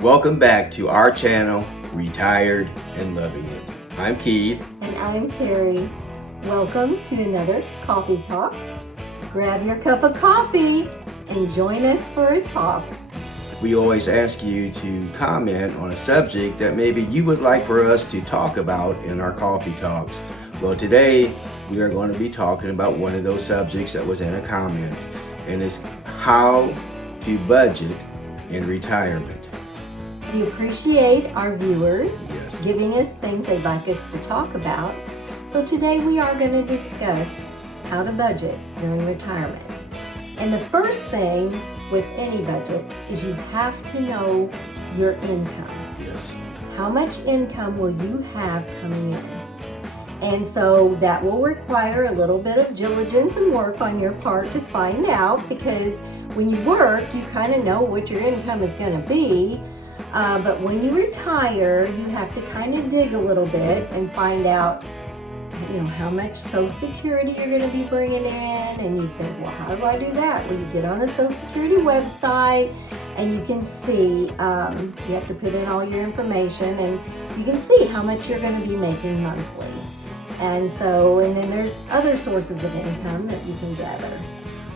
Welcome back to our channel, Retired and Loving It. I'm Keith. And I'm Terry. Welcome to another Coffee Talk. Grab your cup of coffee and join us for a talk. We always ask you to comment on a subject that maybe you would like for us to talk about in our coffee talks. Well, today we are going to be talking about one of those subjects that was in a comment, and it's how to budget in retirement. We appreciate our viewers Yes. giving us things they'd like us to talk about. So today we are going to discuss how to budget during retirement. And the first thing with any budget is you have to know your income. Yes. How much income will you have coming in? And so that will require a little bit of diligence and work on your part to find out, because when you work, you kind of know what your income is going to be. But when you retire, you have to kind of dig a little bit and find out, how much Social Security you're going to be bringing in. And you think, well, how do I do that? Well, you get on the Social Security website and you can see, you have to put in all your information and you can see how much you're going to be making monthly. And then there's other sources of income that you can gather.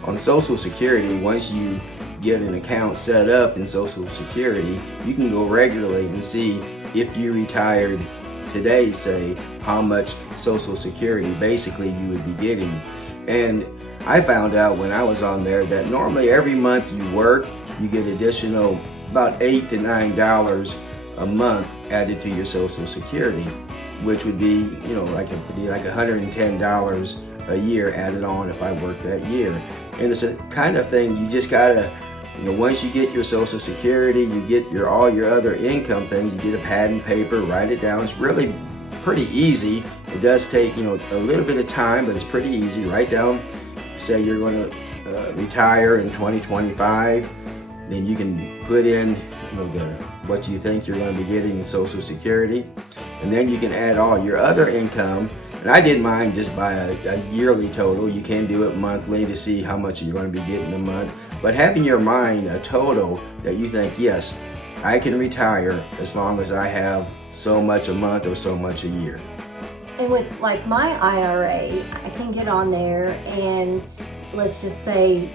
On Social Security, once you get an account set up in Social Security, you can go regularly and see if you retired today, say, how much Social Security basically you would be getting. And I found out when I was on there that normally every month you work, you get additional about $8 to $9 a month added to your Social Security, which would be, like $110 a year added on if I worked that year. And it's a kind of thing you just gotta, once you get your Social Security, you get all your other income things, you get a pad and paper, write it down. It's really pretty easy. It does take, a little bit of time, but it's pretty easy. Write down, say you're going to retire in 2025, then you can put in, what you think you're going to be getting in Social Security, and then you can add all your other income. And I did mine just by a yearly total. You can do it monthly to see how much you're going to be getting a month. But have in your mind a total that you think, yes, I can retire as long as I have so much a month or so much a year. And with like my IRA, I can get on there and let's just say,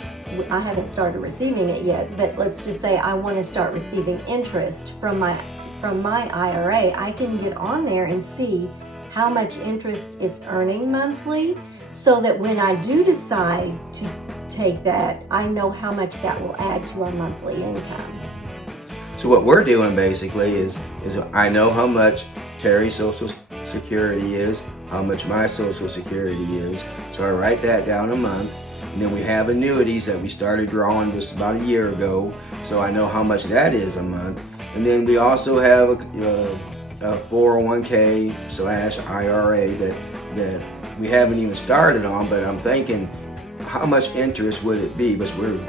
I haven't started receiving it yet, but let's just say I want to start receiving interest from my IRA. I can get on there and see how much interest it's earning monthly, so that when I do decide to take that, I know how much that will add to our monthly income. So what we're doing basically is I know how much Terry's Social Security is, how much my Social Security is, so I write that down a month. And then we have annuities that we started drawing just about a year ago, so I know how much that is a month. And then we also have a 401k/IRA that we haven't even started on, but I'm thinking, how much interest would it be? Because we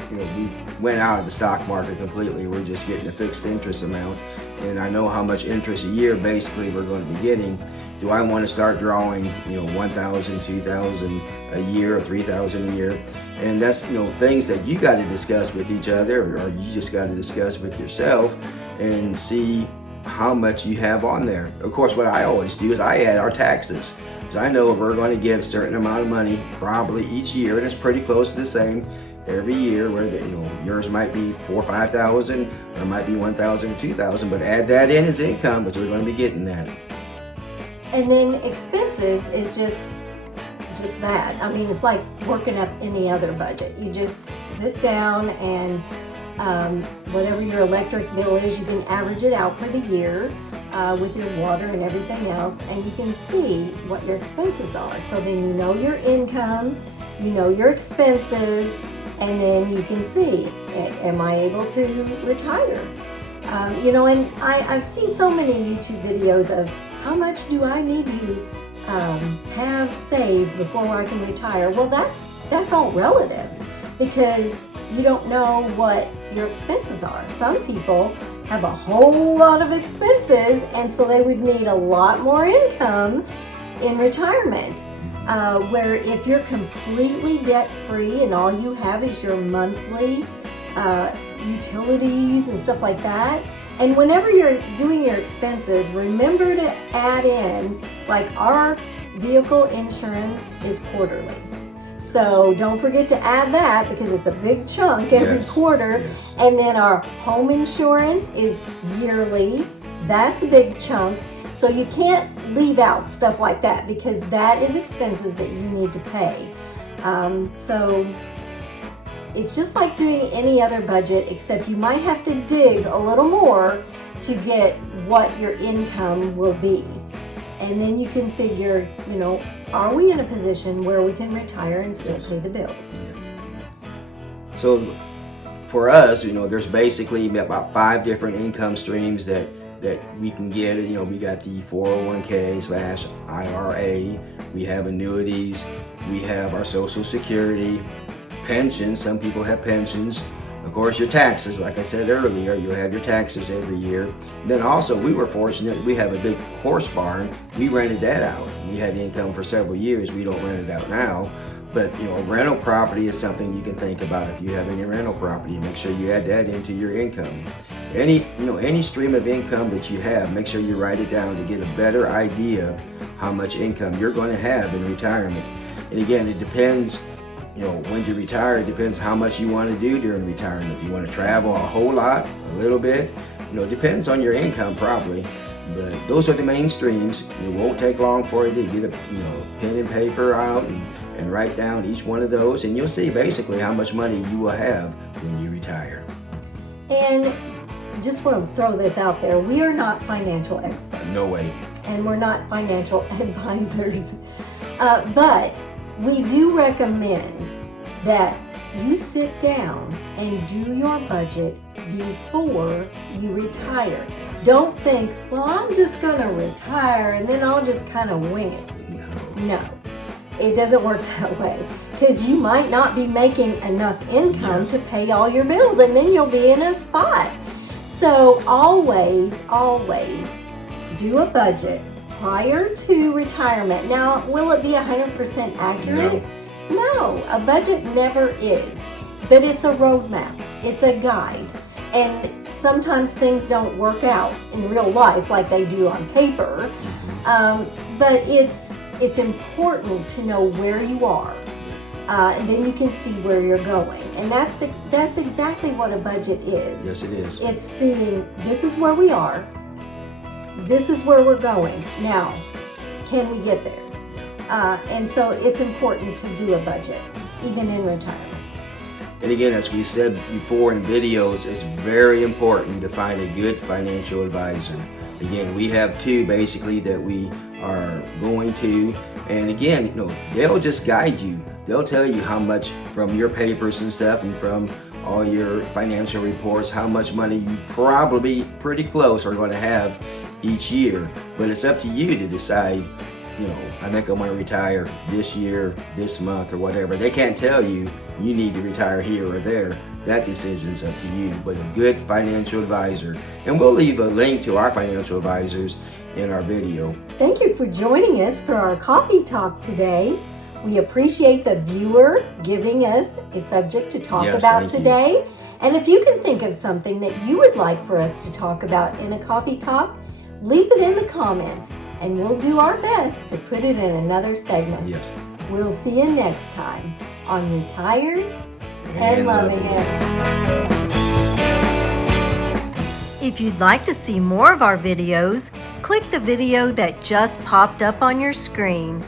went out of the stock market completely. We're just getting a fixed interest amount, and I know how much interest a year basically we're going to be getting. Do I want to start drawing, $1,000, $2,000 a year or $3,000 a year? And that's, things that you got to discuss with each other, or you just got to discuss with yourself and see how much you have on there. Of course, what I always do is I add our taxes. Because I know we're going to get a certain amount of money probably each year, and it's pretty close to the same every year, where yours might be $4,000 or $5,000, or it might be $1,000 or $2,000, but add that in as income, but we're going to be getting that. And then expenses is just that. I mean, it's like working up any other budget. You just sit down and whatever your electric bill is, you can average it out for the year with your water and everything else, and you can see what your expenses are. So then you know your income, you know your expenses, and then you can see, am I able to retire? And I've seen so many YouTube videos of how much do I need to have saved before I can retire. Well, that's all relative, because you don't know what your expenses are. Some people have a whole lot of expenses, and so they would need a lot more income in retirement. Where if you're completely debt-free and all you have is your monthly utilities and stuff like that, And whenever you're doing your expenses, remember to add in, like our vehicle insurance is quarterly. So don't forget to add that because it's a big chunk every quarter. Yes. And then our home insurance is yearly. That's a big chunk. So you can't leave out stuff like that because that is expenses that you need to pay. So it's just like doing any other budget, except you might have to dig a little more to get what your income will be. And then you can figure, are we in a position where we can retire and still pay the bills? Yes. So for us, there's basically about 5 different income streams that we can get. We got the 401k/IRA, we have annuities, we have our Social Security, pensions. Some people have pensions. Of course, your taxes, like I said earlier, you'll have your taxes every year. Then also, we were fortunate, we have a big horse barn. We rented that out. We had income for several years. We don't rent it out now. But, rental property is something you can think about. If you have any rental property, make sure you add that into your income. Any stream of income that you have, make sure you write it down to get a better idea how much income you're going to have in retirement. And again, it depends. When you retire, it depends how much you want to do during retirement. You want to travel a whole lot, a little bit. It depends on your income probably. But those are the main streams. It won't take long for you to get a pen and paper out and write down each one of those, and you'll see basically how much money you will have when you retire. And just want to throw this out there. We are not financial experts. No way. And we're not financial advisors. But we do recommend that you sit down and do your budget before you retire. Don't think, well, I'm just going to retire and then I'll just kind of wing it. No, it doesn't work that way, because you might not be making enough income to pay all your bills, and then you'll be in a spot. So always do a budget prior to retirement. Now, will it be 100% accurate? No, a budget never is, but it's a roadmap, it's a guide. And sometimes things don't work out in real life like they do on paper, but it's important to know where you are, and then you can see where you're going. And that's exactly what a budget is. Yes, it is. It's seeing, this is where we are, this is where we're going. Now, can we get there? And so it's important to do a budget, even in retirement. And again, as we said before in videos, it's very important to find a good financial advisor. Again, we have 2 basically that we are going to, and again, they'll just guide you. They'll tell you how much from your papers and stuff and from all your financial reports, how much money you probably pretty close are going to have each year. But it's up to you to decide, I think I'm going to retire this year, this month, or whatever. They can't tell you need to retire here or there. That decision's up to you, but a good financial advisor. And we'll leave a link to our financial advisors in our video. Thank you for joining us for our coffee talk today. We appreciate the viewer giving us a subject to talk about today. And if you can think of something that you would like for us to talk about in a coffee talk, leave it in the comments, and we'll do our best to put it in another segment. Yes. We'll see you next time on Retired and Loving It. If you'd like to see more of our videos, click the video that just popped up on your screen.